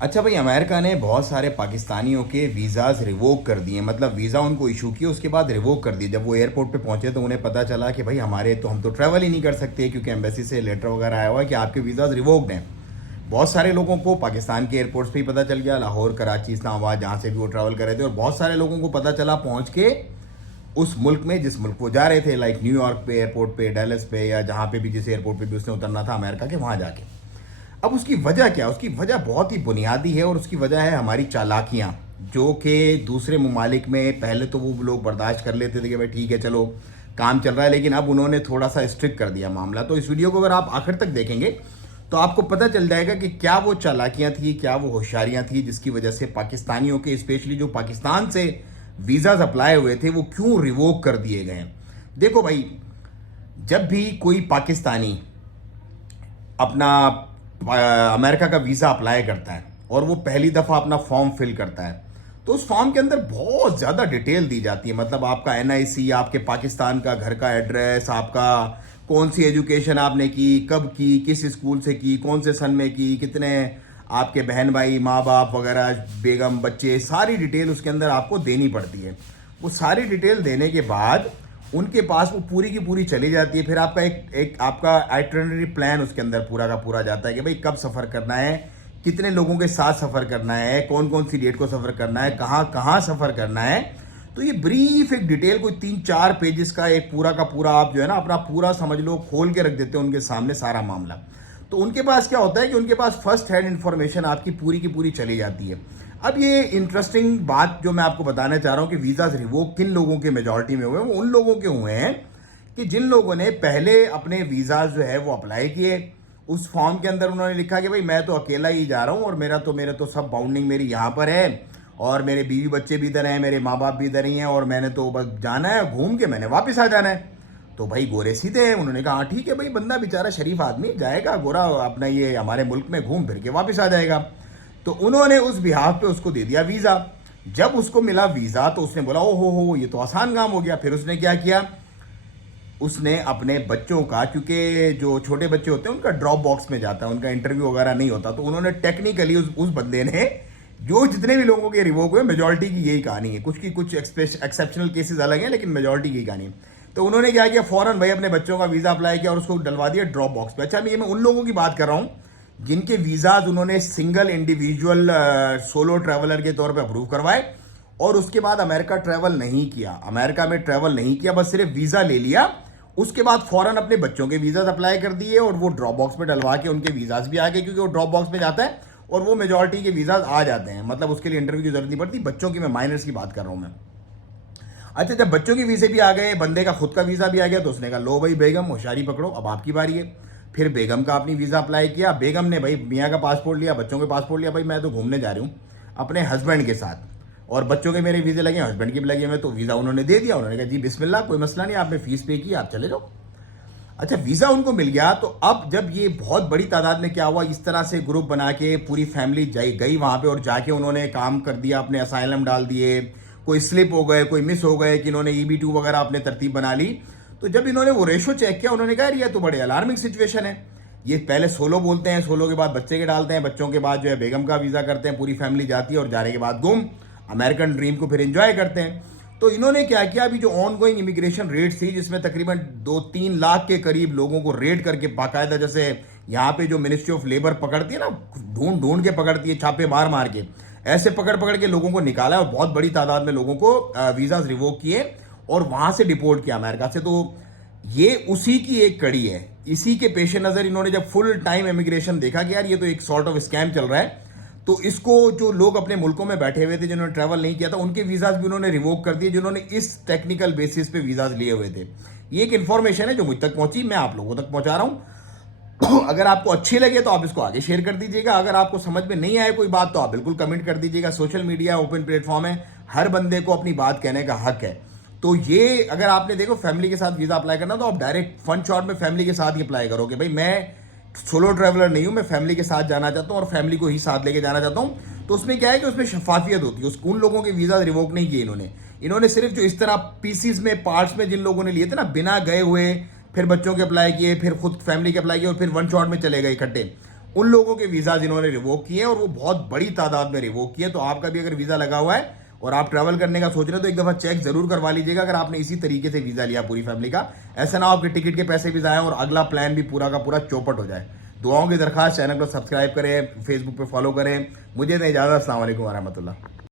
अच्छा भाई, अमेरिका ने बहुत सारे पाकिस्तानियों के वीज़ाज रिवोक कर दिए। मतलब वीज़ा उनको इशू किया, उसके बाद रिवोक कर दिए। जब वो एयरपोर्ट पे पहुंचे तो उन्हें पता चला कि भाई हमारे तो हम तो ट्रैवल ही नहीं कर सकते, क्योंकि एम्बेसी से लेटर वगैरह आया हुआ है कि आपके वीज़ाज रिवोक्ड हैं। बहुत सारे लोगों को पाकिस्तान के एयरपोर्ट्स पे ही पता चल गया, लाहौर, कराची, इस्लामाबाद, जहाँ से भी वो ट्रैवल कर रहे थे। और बहुत सारे लोगों को पता चला पहुँच के उस मुल्क में जिस मुल्क वो जा रहे थे, लाइक न्यूयॉर्क पे एयरपोर्ट पे, डैलस पे, या जहाँ पे भी जिस एयरपोर्ट पे भी उसने उतरना था अमेरिका के, वहाँ जाके। अब उसकी वजह क्या है? उसकी वजह बहुत ही बुनियादी है, और उसकी वजह है हमारी चालाकियाँ, जो कि दूसरे ममालिक में पहले तो वो लोग बर्दाश्त कर लेते थे कि भाई ठीक है चलो काम चल रहा है, लेकिन अब उन्होंने थोड़ा सा स्ट्रिक्ट कर दिया मामला। तो इस वीडियो को अगर आप आखिर तक देखेंगे तो आपको पता चल जाएगा कि क्या वो चालाकियाँ थी, क्या वो होशियारियाँ थी, जिसकी वजह से पाकिस्तानियों के, स्पेशली जो पाकिस्तान से वीज़ाज अप्लाई हुए थे, वो क्यों रिवोक कर दिए गए हैं। देखो भाई, जब भी कोई पाकिस्तानी अपना अमेरिका का वीज़ा अप्लाई करता है और वो पहली दफ़ा अपना फॉर्म फिल करता है, तो उस फॉर्म के अंदर बहुत ज़्यादा डिटेल दी जाती है। मतलब आपका एनआईसी, आपके पाकिस्तान का घर का एड्रेस, आपका कौन सी एजुकेशन आपने की, कब की, किस स्कूल से की, कौन से सन में की, कितने आपके बहन भाई, माँ बाप वगैरह, बेगम, बच्चे, सारी डिटेल उसके अंदर आपको देनी पड़ती है। वो सारी डिटेल देने के बाद उनके पास वो पूरी की पूरी चली जाती है। फिर आपका एक आपका आइटनरी प्लान उसके अंदर पूरा का पूरा जाता है कि भाई कब सफ़र करना है, कितने लोगों के साथ सफ़र करना है, कौन कौन सी डेट को सफ़र करना है, कहाँ कहाँ सफ़र करना है। तो ये ब्रीफ एक डिटेल, कोई 3-4 पेजेस का एक पूरा का पूरा, आप जो है ना अपना पूरा समझ लो खोल के रख देते हो उनके सामने सारा मामला। तो उनके पास क्या होता है कि उनके पास फर्स्ट हैंड इंफॉर्मेशन आपकी पूरी की पूरी चली जाती है। अब ये इंटरेस्टिंग बात जो मैं आपको बताना चाह रहा हूँ कि वीज़ाज रिवोक किन लोगों के मेजॉरिटी में हुए हैं, वो उन लोगों के हुए हैं कि जिन लोगों ने पहले अपने वीज़ाज जो है वो अप्लाई किए। उस फॉर्म के अंदर उन्होंने लिखा कि भाई मैं तो अकेला ही जा रहा हूँ, और मेरे तो सब बाउंडिंग मेरी यहाँ पर है, और मेरे बीवी बच्चे भी इधर हैं, मेरे माँ बाप भी इधर ही हैं, और मैंने तो बस जाना है, घूम के मैंने वापस आ जाना है। तो भाई गोरे सीधे हैं, उन्होंने कहा हाँ ठीक है भाई, बंदा बेचारा शरीफ आदमी जाएगा गोरा अपना ये हमारे मुल्क में घूम फिर के वापस आ जाएगा। तो उन्होंने उस बिहाफ पे उसको दे दिया वीज़ा। जब उसको मिला वीज़ा तो उसने बोला ओ हो ये तो आसान काम हो गया। फिर उसने क्या किया, उसने अपने बच्चों का, क्योंकि जो छोटे बच्चे होते हैं उनका ड्रॉप बॉक्स में जाता है, उनका इंटरव्यू वगैरह नहीं होता, तो उन्होंने टेक्निकली उस बंदे ने, जो जितने भी लोगों के रिवोक हुए, मेजॉरिटी की यही कहानी है, कुछ की कुछ एक्सेप्शनल केसेस अलग हैं, लेकिन मेजॉरिटी की कहानी है। तो उन्होंने क्या किया, फौरन भाई अपने बच्चों का वीज़ा अप्लाई किया और उसको डलवा दिया ड्रॉप बॉक्स पे। अच्छा, मैं उन लोगों की बात कर रहा हूँ जिनके वीज़ाज उन्होंने सिंगल इंडिविजुअल सोलो ट्रैवलर के तौर पे अप्रूव करवाए, और उसके बाद अमेरिका ट्रैवल नहीं किया, अमेरिका में ट्रैवल नहीं किया, बस सिर्फ वीज़ा ले लिया। उसके बाद फौरन अपने बच्चों के वीज़ाज अप्लाई कर दिए, और वो ड्रॉप बॉक्स में डलवा के उनके वीज़ाज भी आ गए, क्योंकि वो ड्रॉप बॉक्स में जाता है और वो मेजॉरिटी के वीज़ाज आ जाते हैं। मतलब उसके लिए इंटरव्यू की जरूरत नहीं पड़ती। बच्चों की, मैं माइनर्स की बात कर रहा हूँ मैं। अच्छा, जब बच्चों के वीज़े भी आ गए, बंदे का खुद का वीज़ा भी आ गया, तो उसने कहा लो भाई बेगम होशियारी पकड़ो, अब आपकी बारी है। फिर बेगम का अपनी वीज़ा अप्लाई किया। बेगम ने भाई मियाँ का पासपोर्ट लिया, बच्चों के पासपोर्ट लिया, भाई मैं तो घूमने जा रही हूँ अपने हस्बैंड के साथ, और बच्चों के मेरे वीज़े लगे, हस्बैंड के भी लगे हुए, तो वीज़ा उन्होंने दे दिया। उन्होंने कहा जी बिस्मिल्लाह, कोई मसला नहीं, आपने फीस पे की, आप चले जाओ। अच्छा, वीज़ा उनको मिल गया। तो अब जब ये बहुत बड़ी तादाद में क्या हुआ, इस तरह से ग्रुप बना के पूरी फैमिली गई वहाँ पे, और जाके उन्होंने काम कर दिया, अपने असाइलम डाल दिए, कोई स्लिप हो गए, कोई मिस हो गए, कि इन्होंने EB-2 वगैरह अपने तरतीब बना ली। तो जब इन्होंने वो रेशो चेक किया, उन्होंने कहा ये तो बड़े अलार्मिंग सिचुएशन है। ये पहले सोलो बोलते हैं, सोलो के बाद बच्चे के डालते हैं, बच्चों के बाद जो है बेगम का वीज़ा करते हैं, पूरी फैमिली जाती है, और जाने के बाद गुम अमेरिकन ड्रीम को फिर एंजॉय करते हैं। तो इन्होंने क्या किया, अभी जो ऑन गोइंग इमिग्रेशन रेट थी, जिसमें तकरीबन 2-3 लाख के करीब लोगों को रेड करके बाकायदा, जैसे यहाँ पे जो मिनिस्ट्री ऑफ लेबर पकड़ती है ना, ढूंढ ढूंढ के पकड़ती है, छापे मार मार के, ऐसे पकड़ पकड़ के लोगों को निकाला, और बहुत बड़ी तादाद में लोगों को वीज़ाज रिवोक किए और वहां से डिपोर्ट किया अमेरिका से। तो ये उसी की एक कड़ी है। इसी के पेश नज़र इन्होंने जब फुल टाइम इमिग्रेशन देखा कि यार ये तो एक सॉर्ट ऑफ स्कैम चल रहा है, तो इसको, जो लोग अपने मुल्कों में बैठे हुए थे, जिन्होंने ट्रैवल नहीं किया था, उनके वीज़ाज भी उन्होंने रिवोक कर दिए, जिन्होंने इस टेक्निकल बेसिस पे वीज़ाज लिए हुए थे। ये एक इन्फॉर्मेशन है जो मुझ तक पहुंची, मैं आप लोगों तक पहुंचा रहा हूं। अगर आपको अच्छी लगे तो आप इसको आगे शेयर कर दीजिएगा। अगर आपको समझ में नहीं आए कोई बात, तो आप बिल्कुल कमेंट कर दीजिएगा। सोशल मीडिया ओपन प्लेटफॉर्म है, हर बंदे को अपनी बात कहने का हक है। तो ये अगर आपने देखो फैमिली के साथ वीज़ा अप्लाई करना, तो आप डायरेक्ट फन शॉट में फैमिली के साथ ही अप्लाई करोगे। भाई मैं सोलो ट्रैवलर नहीं हूं, मैं फैमिली के साथ जाना चाहता हूं और फैमिली को ही साथ लेके जाना चाहता हूं। तो उसमें क्या है कि उसमें शफाफियत होती है। उन लोगों के वीज़ा रिवोक नहीं किए इन्होंने सिर्फ जो इस तरह पीसीज में, पार्ट्स में जिन लोगों ने लिए थे ना, बिना गए हुए, फिर बच्चों के अप्लाई किए, फिर खुद फैमिली के अप्लाई किए, और फिर वन शॉट में चले गए इकट्ठे, उन लोगों के वीज़ा जिन्होंने रिवोक किए और वो बहुत बड़ी तादाद में रिवोक किए। तो आपका भी अगर वीज़ा लगा हुआ है और आप ट्रैवल करने का सोच रहे हो तो एक दफ़ा चेक जरूर करवा लीजिएगा, अगर आपने इसी तरीके से वीज़ा लिया पूरी फैमिली का। ऐसा ना हो आपके टिकट के पैसे भी जाएं और अगला प्लान भी पूरा का पूरा चौपट हो जाए। दुआओं की दरखास्त, चैनल को सब्सक्राइब करें, फेसबुक पे फॉलो करें। मुझे तो इजाज़त, अस्सलाम वालेकुम वरहमतुल्लाह।